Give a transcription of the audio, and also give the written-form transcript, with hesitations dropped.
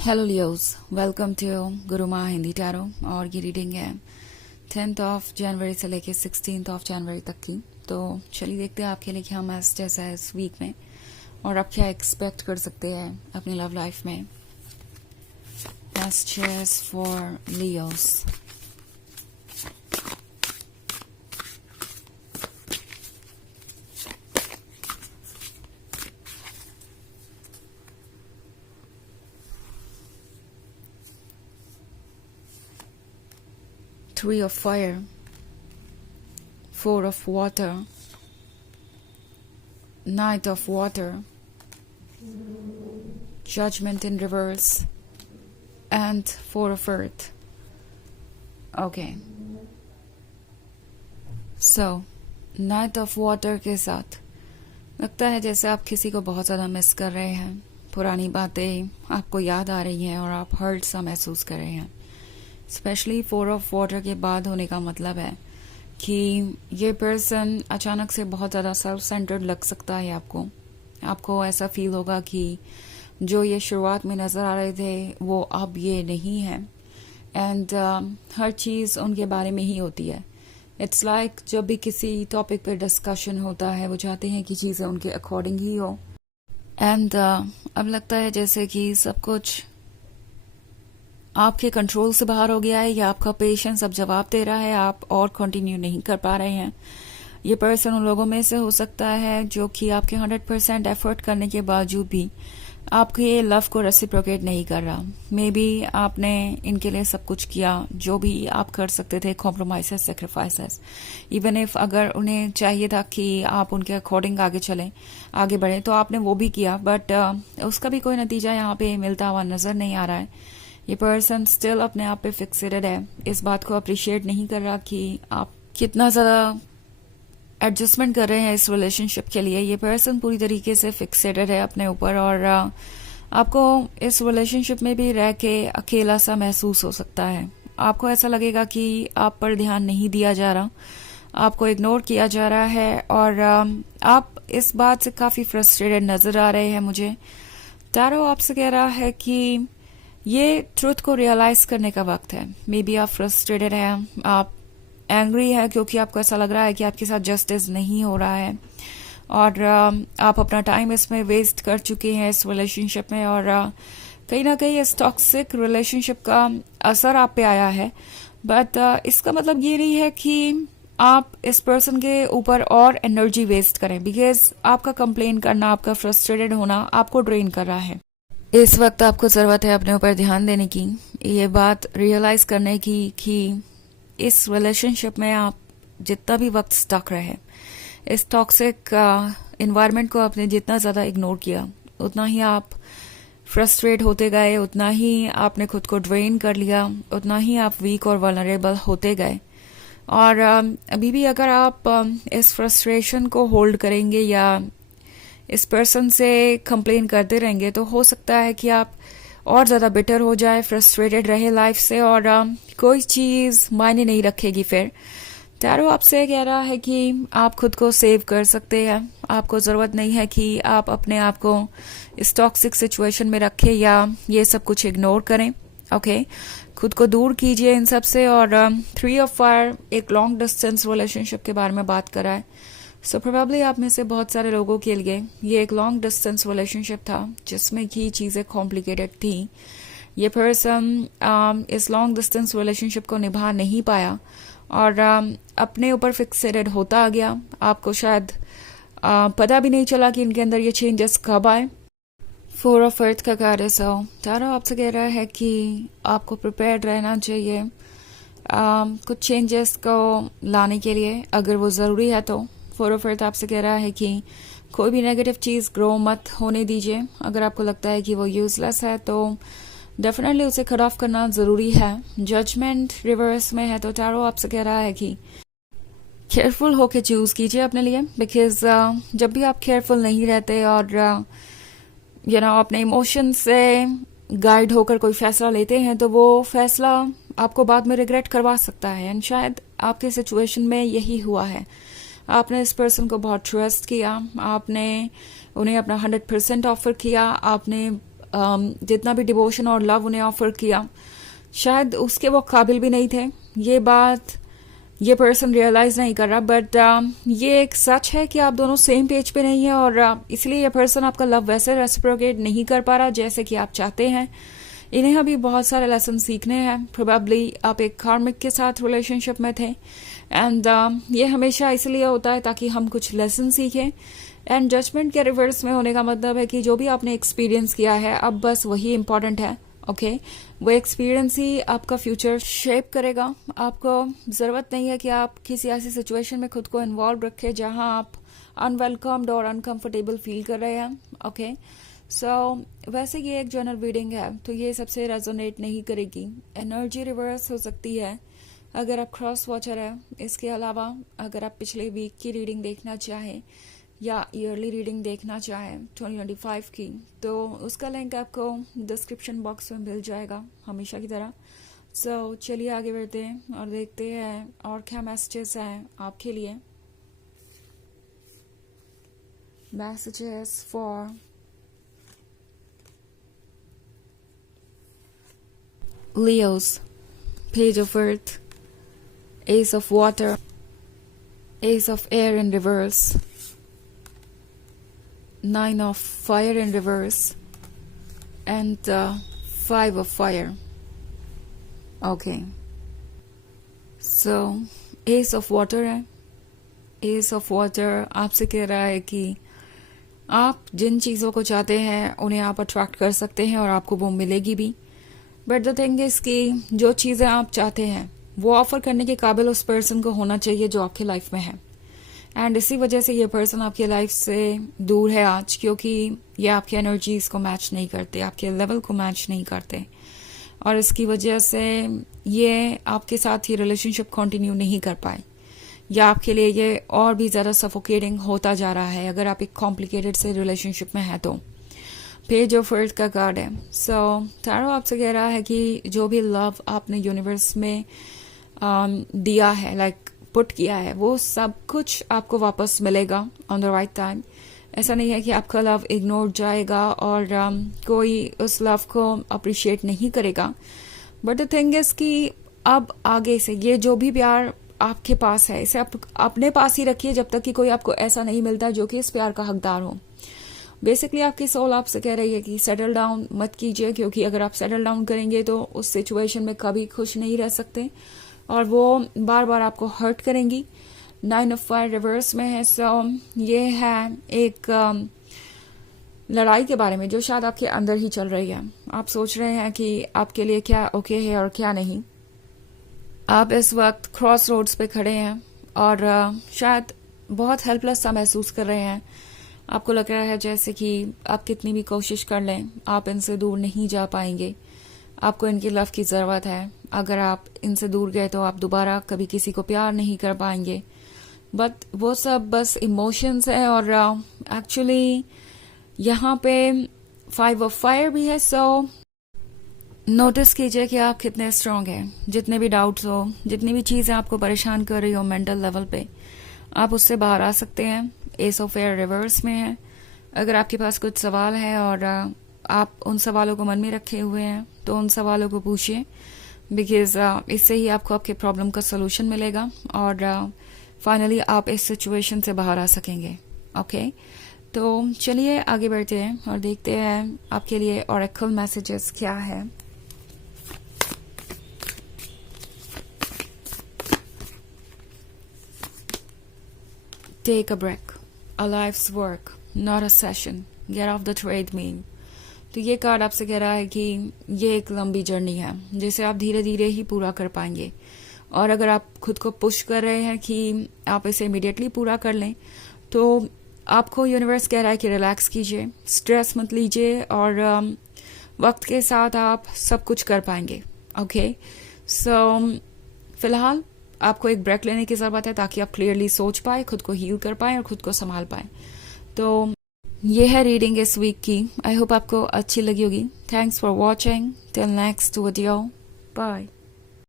Hello Leos, welcome to Gurumaa Hindi tarot. और ये reading है 10th ऑफ जनवरी से लेके 16th ऑफ जनवरी तक की। तो चलिए देखते हैं आपके लिए क्या मैसेजेस है इस वीक में और आप क्या एक्सपेक्ट कर सकते हैं अपनी लव लाइफ में। Messages for Leos. Three of fire, Four of water, Knight of water, Judgment in reverse, and Four of earth. Okay. So, Knight of water के साथ लगता है जैसे आप किसी को बहुत ज़्यादा मिस कर रहे हैं, पुरानी बातें आपको याद आ रही हैं और आप हर्ट सा महसूस कर रहे हैं। स्पेशली फोर ऑफ वाटर के बाद होने का मतलब है कि ये पर्सन अचानक से बहुत ज़्यादा सेल्फ सेंटर्ड लग सकता है आपको ऐसा फील होगा कि जो ये शुरुआत में नज़र आ रहे थे वो अब ये नहीं है। एंड हर चीज़ उनके बारे में ही होती है। इट्स लाइक जब भी किसी टॉपिक पे डिस्कशन होता है वो चाहते हैं कि चीज़ें उनके अकॉर्डिंग ही हो। एंड अब लगता है जैसे कि सब कुछ आपके कंट्रोल से बाहर हो गया है या आपका पेशेंस अब जवाब दे रहा है, आप और कंटिन्यू नहीं कर पा रहे हैं। ये पर्सन उन लोगों में से हो सकता है जो कि आपके 100% एफर्ट करने के बावजूद भी आपके लव को रेसिप्रोकेट नहीं कर रहा। मे बी आपने इनके लिए सब कुछ किया जो भी आप कर सकते थे, कॉम्प्रोमाइसेस, सेक्रीफाइसेस। इवन इफ अगर उन्हें चाहिए था कि आप उनके अकॉर्डिंग आगे बढ़े तो आपने वो भी किया, बट उसका भी कोई नतीजा यहाँ पे मिलता हुआ नजर नहीं आ रहा है। ये पर्सन स्टिल अपने आप पे फिक्सेटेड है, इस बात को अप्रिशिएट नहीं कर रहा कि आप कितना ज़्यादा एडजस्टमेंट कर रहे हैं इस रिलेशनशिप के लिए। ये पर्सन पूरी तरीके से फिक्सेटेड है अपने ऊपर और आपको इस रिलेशनशिप में भी रह के अकेला सा महसूस हो सकता है। आपको ऐसा लगेगा कि आप पर ध्यान नहीं दिया जा रहा, आपको इग्नोर किया जा रहा है और आप इस बात से काफ़ी फ्रस्ट्रेटेड नज़र आ रहे हैं मुझे। टैरो आपसे कह रहा है कि ये ट्रुथ को रियलाइज करने का वक्त है। मे बी आप फ्रस्ट्रेटेड हैं, आप एंग्री है क्योंकि आपको ऐसा लग रहा है कि आपके साथ जस्टिस नहीं हो रहा है और आप अपना टाइम इसमें वेस्ट कर चुके हैं इस रिलेशनशिप में और कहीं ना कहीं इस टॉक्सिक रिलेशनशिप का असर आप पे आया है। बट इसका मतलब ये नहीं है कि आप इस पर्सन के ऊपर और एनर्जी वेस्ट करें, बिकॉज आपका कंप्लेन करना, आपका फ्रस्ट्रेटेड होना आपको ड्रेन कर रहा है। इस वक्त आपको ज़रूरत है अपने ऊपर ध्यान देने की, ये बात रियलाइज़ करने की कि इस रिलेशनशिप में आप जितना भी वक्त स्टक रहे, इस टॉक्सिक इन्वायरमेंट को आपने जितना ज़्यादा इग्नोर किया उतना ही आप फ्रस्ट्रेट होते गए, उतना ही आपने खुद को ड्रेन कर लिया, उतना ही आप वीक और वल्नरेबल होते गए। और अभी भी अगर आप इस फ्रस्ट्रेशन को होल्ड करेंगे या इस पर्सन से कंप्लेन करते रहेंगे तो हो सकता है कि आप और ज़्यादा बिटर हो जाए, फ्रस्ट्रेटेड रहे लाइफ से और कोई चीज़ मायने नहीं रखेगी फिर। टैरो आपसे कह रहा है कि आप खुद को सेव कर सकते हैं, आपको ज़रूरत नहीं है कि आप अपने आप को इस टॉक्सिक सिचुएशन में रखें या ये सब कुछ इग्नोर करें। ओके, खुद को दूर कीजिए इन सब से। और 3 ऑफ फायर एक लॉन्ग डिस्टेंस रिलेशनशिप के बारे में बात कर रहा है। सो प्रोबेबली आप में से बहुत सारे लोगों के लिए ये एक लॉन्ग डिस्टेंस रिलेशनशिप था जिसमें की चीज़ें कॉम्प्लिकेटेड थी। ये पर्सन इस लॉन्ग डिस्टेंस रिलेशनशिप को निभा नहीं पाया और अपने ऊपर फिक्सेटेड होता आ गया। आपको शायद पता भी नहीं चला कि इनके अंदर ये चेंजेस कब आए। 4 ऑफ अर्थ का कार्य सो टैरो आपसे कह रहा है कि आपको प्रिपेयर्ड रहना चाहिए कुछ चेंजेस को लाने के लिए अगर वो ज़रूरी है तो। 4 ऑफ अर्थ आपसे कह रहा है कि कोई भी नेगेटिव चीज़ ग्रो मत होने दीजिए। अगर आपको लगता है कि वो यूजलेस है तो डेफिनेटली उसे कट ऑफ करना ज़रूरी है। जजमेंट रिवर्स में है तो टैरो आपसे कह रहा है कि केयरफुल होके चूज़ कीजिए अपने लिए, बिकॉज जब भी आप केयरफुल नहीं रहते और अपने इमोशन से गाइड होकर कोई फैसला लेते हैं तो वो फैसला आपको बाद में रिग्रेट करवा सकता है। एंड शायद आपके सिचुएशन में यही हुआ है। आपने इस पर्सन को बहुत ट्रस्ट किया, आपने उन्हें अपना 100% ऑफर किया, आपने जितना भी डिवोशन और लव उन्हें ऑफर किया, शायद उसके वो काबिल भी नहीं थे। ये बात ये पर्सन रियलाइज नहीं कर रहा, बट ये एक सच है कि आप दोनों सेम पेज पे नहीं है, और इसलिए ये पर्सन आपका लव वैसे रेसिप्रोकेट नहीं कर पा रहा जैसे कि आप चाहते हैं। इन्हें अभी बहुत सारे लेसन सीखने हैं। प्रोबेबली आप एक कार्मिक के साथ रिलेशनशिप में थे, एंड ये हमेशा इसलिए होता है ताकि हम कुछ लेसन सीखें। एंड जजमेंट के रिवर्स में होने का मतलब है कि जो भी आपने एक्सपीरियंस किया है, अब बस वही इंपॉर्टेंट है। ओके, वो एक्सपीरियंस ही आपका फ्यूचर शेप करेगा। आपको जरूरत नहीं है कि आप किसी ऐसी सिचुएशन में खुद को इन्वॉल्व रखें जहां आप अनवेलकम्ड और अनकंफर्टेबल फील कर रहे हैं। ओके, सो वैसे ये एक जनरल रीडिंग है, तो ये सबसे रेजोनेट नहीं करेगी। एनर्जी रिवर्स हो सकती है अगर आप क्रॉस वॉचर है। इसके अलावा अगर आप पिछले वीक की रीडिंग देखना चाहें या ईयरली रीडिंग देखना चाहें 2025 की, तो उसका लिंक आपको डिस्क्रिप्शन बॉक्स में मिल जाएगा हमेशा की तरह। सो चलिए आगे बढ़ते हैं और देखते हैं और क्या मैसेजेस हैं आपके लिए। Messages for Leos, Page of Earth, Ace of Water, Ace of Air in reverse, Nine of Fire in reverse, and Five of Fire. Okay. So, Ace of Water है। Ace of Water आपसे कह रहा है कि आप जिन चीज़ों को चाहते हैं उन्हें आप अट्रैक्ट कर सकते हैं और आपको वो मिलेगी भी। बट द थिंग इज कि जो चीज़ें आप चाहते हैं वो ऑफर करने के काबिल उस पर्सन को होना चाहिए जो आपकी लाइफ में है। एंड इसी वजह से ये पर्सन आपकी लाइफ से दूर है आज, क्योंकि ये आपकी एनर्जीज को मैच नहीं करते, आपके लेवल को मैच नहीं करते, और इसकी वजह से ये आपके साथ ही रिलेशनशिप कंटिन्यू नहीं कर पाए, या आपके लिए ये और भी ज़्यादा सफोकेटिंग होता जा रहा है अगर आप एक कॉम्प्लिकेटेड से रिलेशनशिप में है तो। पेज ऑफ अर्थ का कार्ड है। सो टैरो आपसे कह रहा है कि जो भी लव आपने यूनिवर्स में दिया है, लाइक पुट किया है, वो सब कुछ आपको वापस मिलेगा ऑन द राइट टाइम। ऐसा नहीं है कि आपका लव इग्नोर जाएगा और कोई उस लव को अप्रिशिएट नहीं करेगा। बट द थिंग इज कि अब आगे से ये जो भी प्यार आपके पास है, इसे आप अपने पास ही रखिए जब तक कि कोई आपको ऐसा नहीं मिलता जो कि इस प्यार का हकदार हो। बेसिकली आपकी सोल आपसे कह रही है कि सेटल डाउन मत कीजिए, क्योंकि अगर आप सेटल डाउन करेंगे तो उस सिचुएशन में कभी खुश नहीं रह सकते और वो बार बार आपको हर्ट करेंगी। 9 ऑफ फायर रिवर्स में है। सो ये है एक लड़ाई के बारे में जो शायद आपके अंदर ही चल रही है। आप सोच रहे हैं कि आपके लिए क्या ओके है और क्या नहीं। आप इस वक्त क्रॉस रोड्स पे खड़े हैं और शायद बहुत हेल्पलेस सा महसूस कर रहे हैं। आपको लग रहा है जैसे कि आप कितनी भी कोशिश कर लें आप इनसे दूर नहीं जा पाएंगे। आपको इनकी लव की ज़रूरत है। अगर आप इनसे दूर गए तो आप दोबारा कभी किसी को प्यार नहीं कर पाएंगे। बट वो सब बस इमोशंस है, और एक्चुअली यहाँ पे 5 ऑफ फायर भी है। सो नोटिस कीजिए कि आप कितने स्ट्रांग हैं। जितने भी डाउट्स हो, जितनी भी चीज़ें आपको परेशान कर रही हो मेंटल लेवल पे, आप उससे बाहर आ सकते हैं। एस ऑफ एयर रिवर्स में है। अगर आपके पास कुछ सवाल है और आप उन सवालों को मन में रखे हुए हैं तो उन सवालों को पूछिए, बिकॉज इससे ही आपको आपके प्रॉब्लम का सोल्यूशन मिलेगा और फाइनली आप इस सिचुएशन से बाहर आ सकेंगे। ओके, तो चलिए आगे बढ़ते हैं और देखते हैं आपके लिए ऑरेकल मैसेजेस क्या है। Take a break, a life's work, not a session. Get off the treadmill. तो ये कार्ड आपसे कह रहा है कि ये एक लंबी जर्नी है जिसे आप धीरे धीरे ही पूरा कर पाएंगे, और अगर आप खुद को पुश कर रहे हैं कि आप इसे इमीडिएटली पूरा कर लें तो आपको यूनिवर्स कह रहा है कि रिलैक्स कीजिए, स्ट्रेस मत लीजिए, और वक्त के साथ आप सब कुछ कर पाएंगे। ओके, सो फिलहाल आपको एक ब्रेक लेने की ज़रूरत है ताकि आप क्लियरली सोच पाए, खुद को हील कर पाए और खुद को संभाल पाए। तो ये है रीडिंग इस वीक की। आई होप आपको अच्छी लगी होगी। Thanks for watching. Till next video, bye.